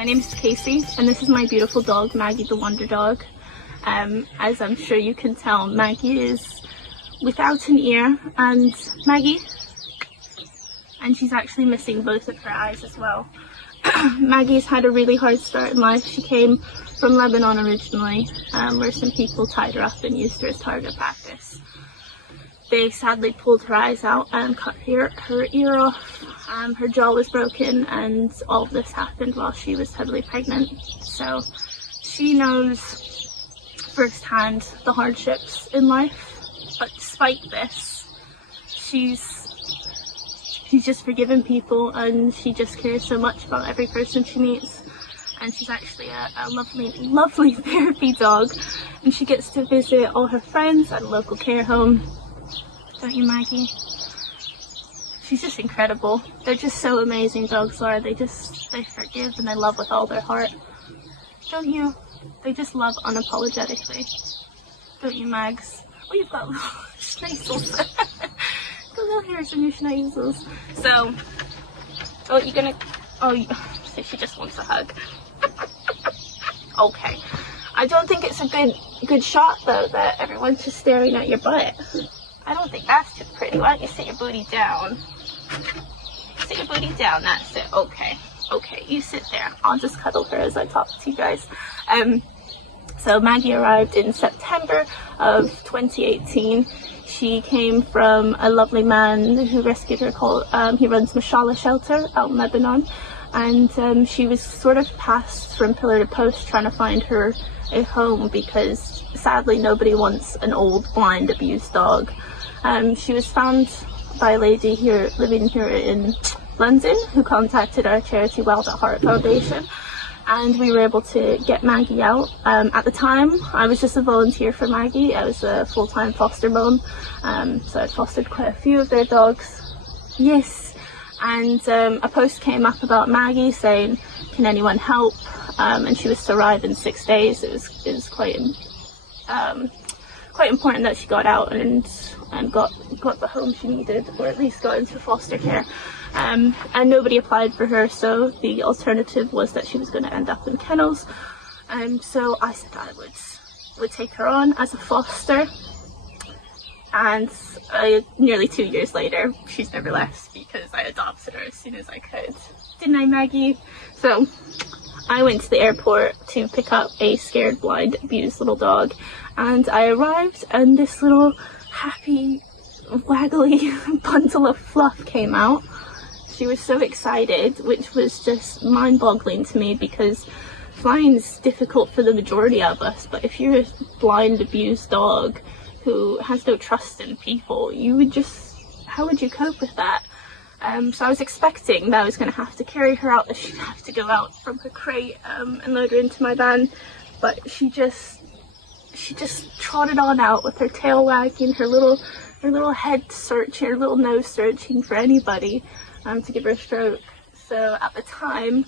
My name is Casey, and this is my beautiful dog, Maggie the Wonder Dog. As I'm sure you can tell, Maggie is without an ear, and she's actually missing both of her eyes as well. Maggie's had a really hard start in life. She came from Lebanon originally, where some people tied her up and used her as target practice. They sadly pulled her eyes out and cut her ear off. Her jaw was broken, and all of this happened while she was heavily pregnant. So she knows firsthand the hardships in life, but despite this, she's just forgiven people, and she just cares so much about every person she meets. And she's actually a lovely therapy dog, and she gets to visit all her friends at a local care home. Don't you, Maggie? She's just incredible. They're just so amazing, dogs are. They forgive and they love with all their heart. Don't you? They just love unapologetically. Don't you, Mags? Oh, you've got little schnauzels. Got little hairs in your schnauzels. So, so she just wants a hug. Okay. I don't think it's a good shot, though, that everyone's just staring at your butt. I don't think that's too pretty. Why don't you sit your booty down? Sit your booty down, that's it. Okay, you sit there. I'll just cuddle her as I talk to you guys. So Maggie arrived in September of 2018. She came from a lovely man who rescued her he runs Mashallah Shelter out in Lebanon. And she was sort of passed from pillar to post trying to find her a home, because sadly nobody wants an old, blind, abused dog. She was found by a lady living here in London, who contacted our charity Wild at Heart Foundation, and we were able to get Maggie out. At the time, I was just a volunteer for Maggie. I was a full-time foster mom, so I fostered quite a few of their dogs. Yes, and a post came up about Maggie saying, can anyone help? And she was to arrive in 6 days. It was quite important that she got out and got the home she needed, or at least got into foster care. And nobody applied for her, so the alternative was that she was going to end up in kennels. So I said I would take her on as a foster, and nearly 2 years later, she's never left, because I adopted her as soon as I could. Didn't I, Maggie? So I went to the airport to pick up a scared, blind, abused little dog, and I arrived, and this little happy, waggly bundle of fluff came out. She was so excited, which was just mind-boggling to me, because flying's difficult for the majority of us, but if you're a blind, abused dog who has no trust in people, how would you cope with that? So I was expecting that I was going to have to carry her out, that she'd have to go out from her crate and load her into my van, but she just trotted on out with her tail wagging, her little head searching, her little nose searching for anybody to give her a stroke. So at the time,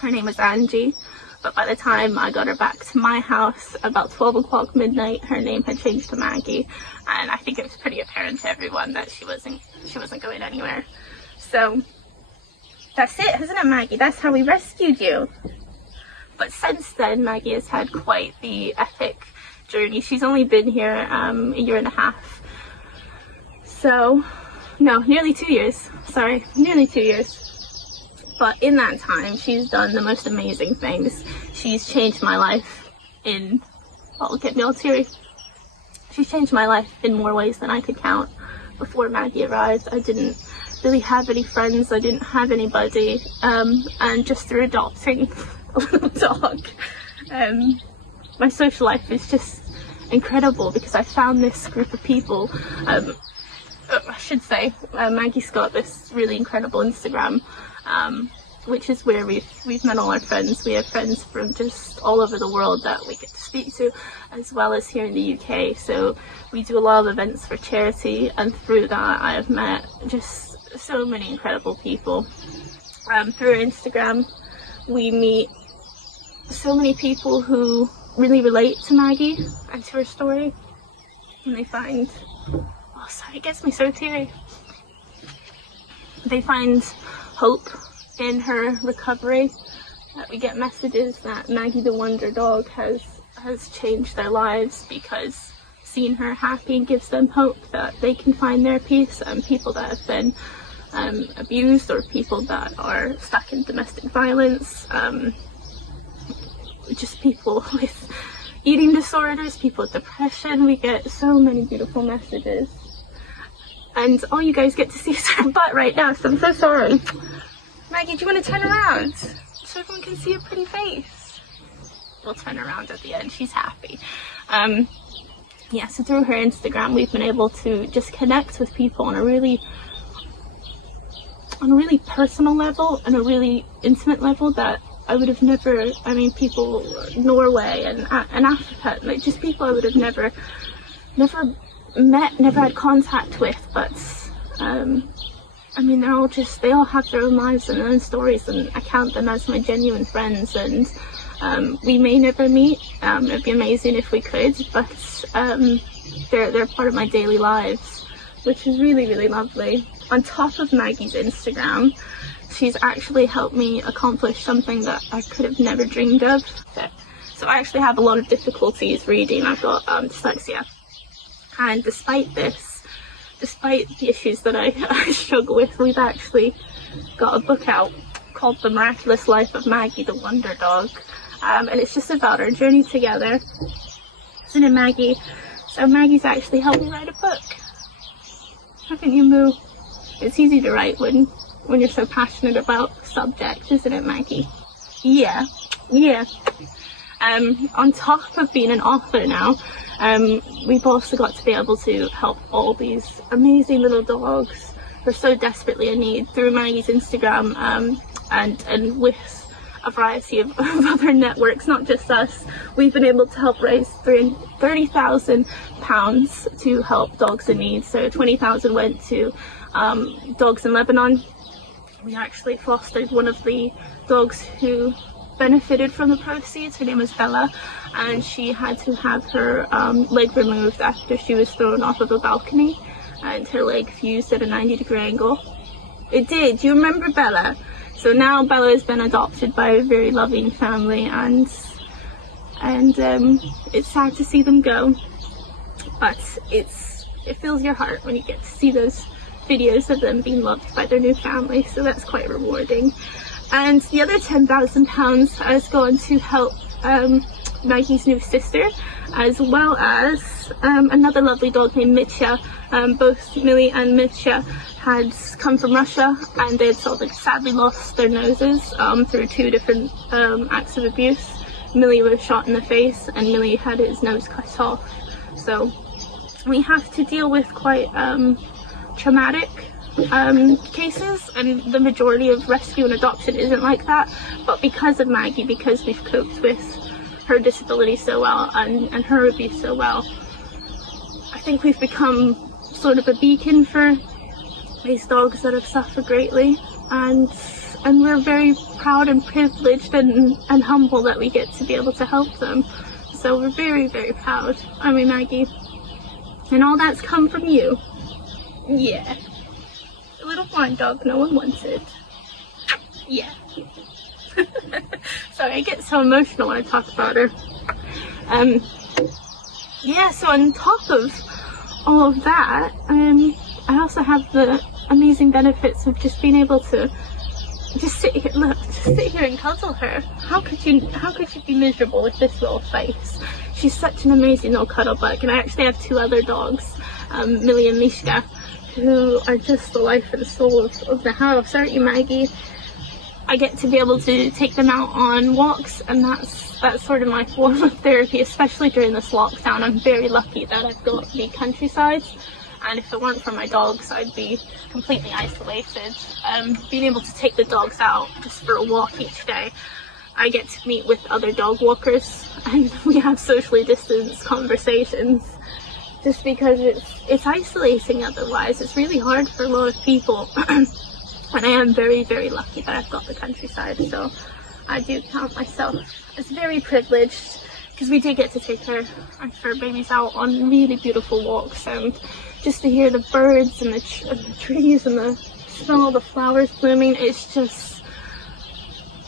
her name was Angie, but by the time I got her back to my house about 12 o'clock midnight, her name had changed to Maggie, and I think it was pretty apparent to everyone that she wasn't going anywhere. So that's it, isn't it, Maggie? That's how we rescued you. But since then, Maggie has had quite the epic journey. She's only been here a year and a half. So, no, nearly 2 years. Sorry, nearly 2 years. But in that time, she's done the most amazing things. She's changed my life get me all teary. She's changed my life in more ways than I could count. Before Maggie arrived, I didn't really have any friends. I didn't have anybody. And just through adopting a little dog, my social life is just incredible, because I found this group of people. I should say, Maggie's got this really incredible Instagram, which is where we've met all our friends. We have friends from just all over the world that we get to speak to, as well as here in the UK. So we do a lot of events for charity, and through that I have met just so many incredible people. Through our Instagram, we meet so many people who really relate to Maggie and to her story, and they find, oh sorry, it gets me so teary. They find hope in her recovery, we get messages that Maggie the Wonder Dog has changed their lives, because seeing her happy gives them hope that they can find their peace. And people that have been abused, or people that are stuck in domestic violence, just people with eating disorders, people with depression. We get so many beautiful messages, and all you guys get to see is her butt right now, so I'm so sorry. Maggie, do you want to turn around so everyone can see your pretty face? We'll turn around at the end. She's happy. Yeah, so through her Instagram we've been able to just connect with people on a really personal level and a really intimate level that I would have never, I mean, people Norway and Africa, like just people I would have never met, never had contact with, but I mean, they all have their own lives and their own stories, and I count them as my genuine friends. And we may never meet, it'd be amazing if we could, but they're part of my daily lives, which is really, really lovely. On top of Maggie's Instagram, she's actually helped me accomplish something that I could have never dreamed of. So I actually have a lot of difficulties reading. I've got dyslexia, and despite the issues that I struggle with, we've actually got a book out called The Miraculous Life of Maggie the Wonder Dog, and it's just about our journey together. Isn't it, Maggie? So Maggie's actually helped me write a book. Haven't you, Moo? It's easy to write when you're so passionate about the subject, isn't it, Maggie? Yeah. On top of being an author now, we've also got to be able to help all these amazing little dogs who are so desperately in need through Maggie's Instagram, and with a variety of other networks, not just us. We've been able to help raise £30,000 to help dogs in need. So 20,000 went to dogs in Lebanon. We actually fostered one of the dogs who benefited from the proceeds. Her name was Bella, and she had to have her leg removed after she was thrown off of a balcony, and her leg fused at a 90-degree angle. It did. Do you remember Bella? So now Bella has been adopted by a very loving family, and it's sad to see them go, but it fills your heart when you get to see those videos of them being loved by their new family, so that's quite rewarding. And the other £10,000 has gone to help Maggie's new sister, as well as another lovely dog named Mitya. Both Millie and Mitya had come from Russia, and they had sadly lost their noses through 2 different acts of abuse. Millie was shot in the face, and Millie had his nose cut off. So we have to deal with quite traumatic cases, and the majority of rescue and adoption isn't like that. But because of Maggie, because we've coped with her disability so well and her abuse so well, I think we've become sort of a beacon for these dogs that have suffered greatly, and we're very proud and privileged and humble that we get to be able to help them. So we're very, very proud, aren't we, Maggie? And all that's come from you. Yeah. A little blind dog no one wanted. Yeah. Sorry, I get so emotional when I talk about her. Yeah, so on top of all of that, I also have the amazing benefits of just being able to just sit here, and cuddle her. How could you be miserable with this little face? She's such an amazing little cuddle bug, and I actually have 2 other dogs, Millie and Mishka, who are just the life and soul of the house, aren't you, Maggie? I get to be able to take them out on walks, and that's sort of my form of therapy, especially during this lockdown. I'm very lucky that I've got the countryside, and if it weren't for my dogs, I'd be completely isolated. Being able to take the dogs out just for a walk each day, I get to meet with other dog walkers, and we have socially distanced conversations, just because it's isolating otherwise. It's really hard for a lot of people. And I am very, very lucky that I've got the countryside, so I do count myself as very privileged, because we do get to take our fur babies out on really beautiful walks, and just to hear the birds and the trees and the smell of the flowers blooming, it's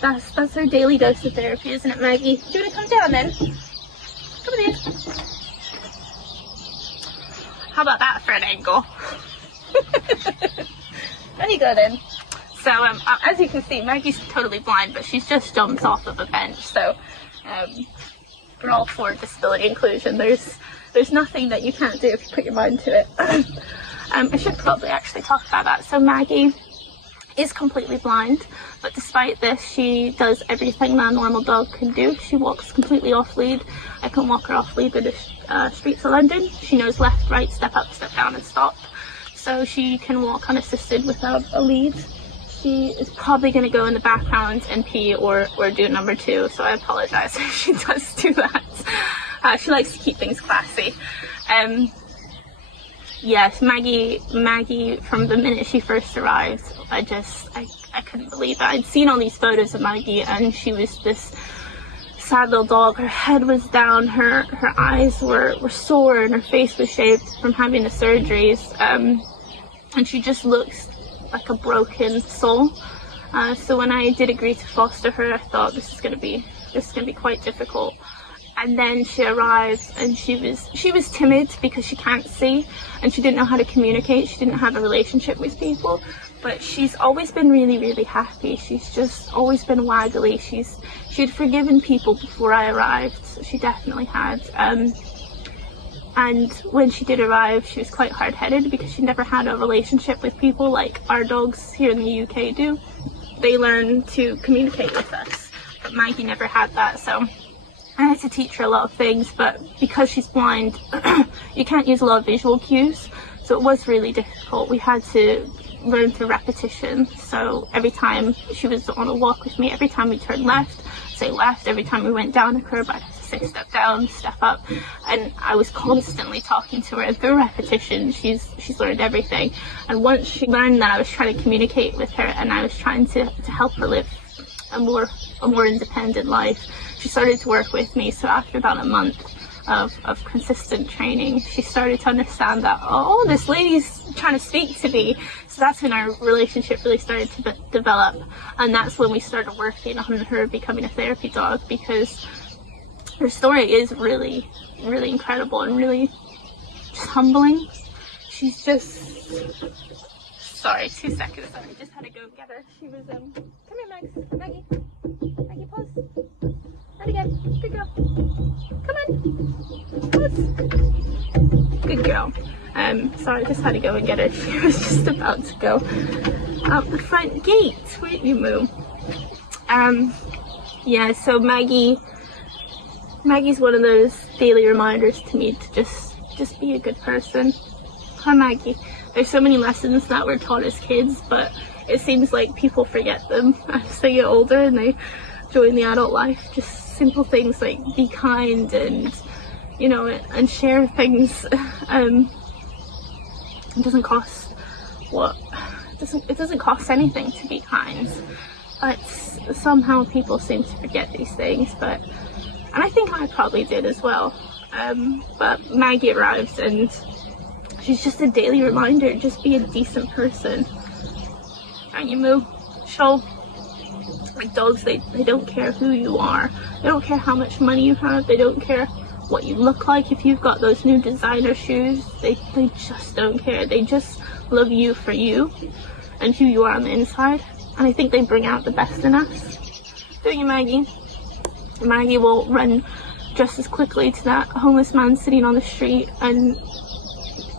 That's our daily dose of therapy, isn't it, Maggie? Do you want to come down then? Come on in. How about that for an angle? There you go then. So as you can see, Maggie's totally blind, but she's just jumped off of a bench. So we're all for disability inclusion. There's nothing that you can't do if you put your mind to it. I should probably actually talk about that. So Maggie is completely blind, but despite this, she does everything that a normal dog can do. She walks completely off lead. I can walk her off lead in the streets of London. She knows left, right, step up, step down, and stop. So she can walk unassisted without a lead. She is probably going to go in the background and pee or do number 2, so I apologize if she does do that. She likes to keep things classy. Yes, Maggie, from the minute she first arrived, I couldn't believe it. I'd seen all these photos of Maggie, and she was this sad little dog. Her head was down, her eyes were sore, and her face was shaved from having the surgeries. And she just looks like a broken soul. So when I did agree to foster her, I thought this is gonna be quite difficult. And then she arrived, and she was timid because she can't see, and she didn't know how to communicate. She didn't have a relationship with people, but she's always been really, really happy. She's just always been waggly. She'd forgiven people before I arrived, so she definitely had. And when she did arrive, she was quite hard-headed because she never had a relationship with people like our dogs here in the UK do. They learn to communicate with us, but Maggie never had that, so I had to teach her a lot of things. But because she's blind, you can't use a lot of visual cues, so it was really difficult. We had to learn through repetition. So every time she was on a walk with me, every time we turned left, say left. Every time we went down a curb, I'd have to say step down, step up, and I was constantly talking to her. And through repetition, she's learned everything. And once she learned that I was trying to communicate with her and I was trying to help her live a more independent life, she started to work with me. So after about a month of consistent training, she started to understand that, oh, this lady's trying to speak to me. So that's when our relationship really started to develop, and that's when we started working on her becoming a therapy dog, because her story is really, really incredible and really just humbling. She's just, sorry, 2 seconds, sorry, I just had to go get her. She was, come here, Maggie, pause. And again, good girl. Come on. Pause. Good girl. Sorry, I just had to go and get her. She was just about to go out the front gate. Weren't you, Moo? Yeah, so Maggie's one of those daily reminders to me to just be a good person. Hi, Maggie. There's so many lessons that we're taught as kids, but it seems like people forget them as they get older and they join the adult life. Just simple things like be kind and, you know, and share things. It doesn't cost it doesn't cost anything to be kind, but somehow people seem to forget these things. And I think I probably did as well. But Maggie arrives and she's just a daily reminder, just be a decent person. Aren't you, Moo? Show. Like dogs, they don't care who you are. They don't care how much money you have. They don't care what you look like. If you've got those new designer shoes, they just don't care. They just love you for you and who you are on the inside. And I think they bring out the best in us. Don't you, Maggie? Maggie will run just as quickly to that homeless man sitting on the street and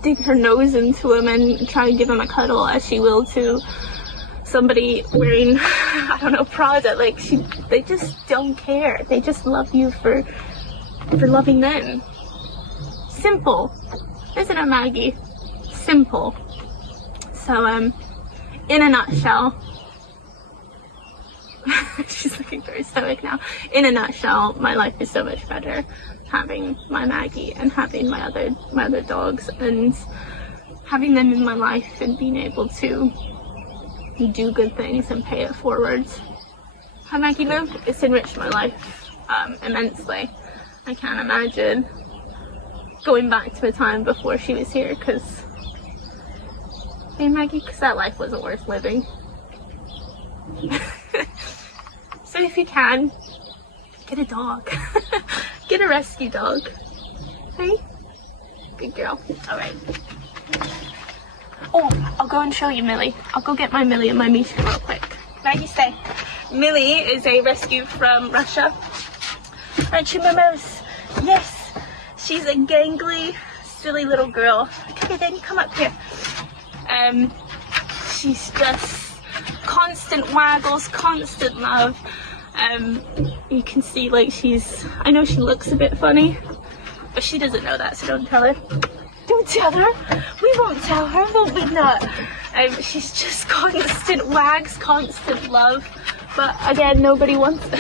dig her nose into him and try and give him a cuddle as she will to somebody wearing, I don't know, Prada. Like, they just don't care. They just love you for loving them. Simple, isn't it, Maggie? Simple. So, in a nutshell, she's looking very stoic now. In a nutshell, my life is so much better having my Maggie and having my other dogs and having them in my life and being able to do good things and pay it forward. How Maggie lived, it's enriched my life immensely. I can't imagine going back to a time before she was here, because that life wasn't worth living. So if you can, get a dog. Get a rescue dog. Hey? Good girl. Alright. Oh, I'll go and show you Millie. I'll go get my Millie and my Mishka real quick. Maggie, stay. Millie is a rescue from Russia. Aren't you, my mouse? Yes. She's a gangly, silly little girl. Come here, then. Come up here. She's just constant waggles, constant love. You can see, like, I know she looks a bit funny, but she doesn't know that, so don't tell her. Don't tell her. We won't tell her, won't we not? She's just constant wags, constant love. But again, nobody wanted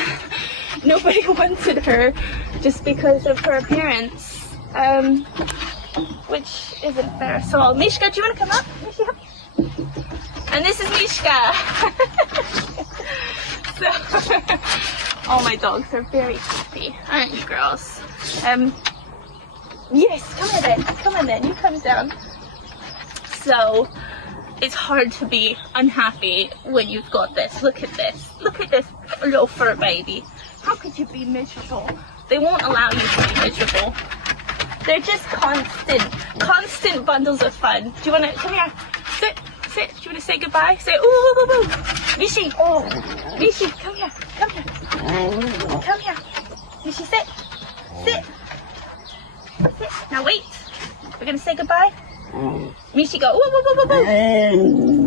her just because of her appearance, which isn't fair. So, Mishka, do you want to come up? Mishka? And this is Mishka. So, all my dogs are very happy, aren't you, girls? Yes, come on then. Come on then. You come down. So, it's hard to be unhappy when you've got this. Look at this. Look at this little fur baby. How could you be miserable? They won't allow you to be miserable. They're just constant bundles of fun. Do you want to, come here, sit. Do you want to say goodbye? Say, ooh, ooh, ooh, ooh. Mishi, oh, Mishi, come here. Come here. Mishi, sit. Sit. Now wait. We're going to say goodbye. Mishi, go, ooh, ooh, ooh, ooh, ooh.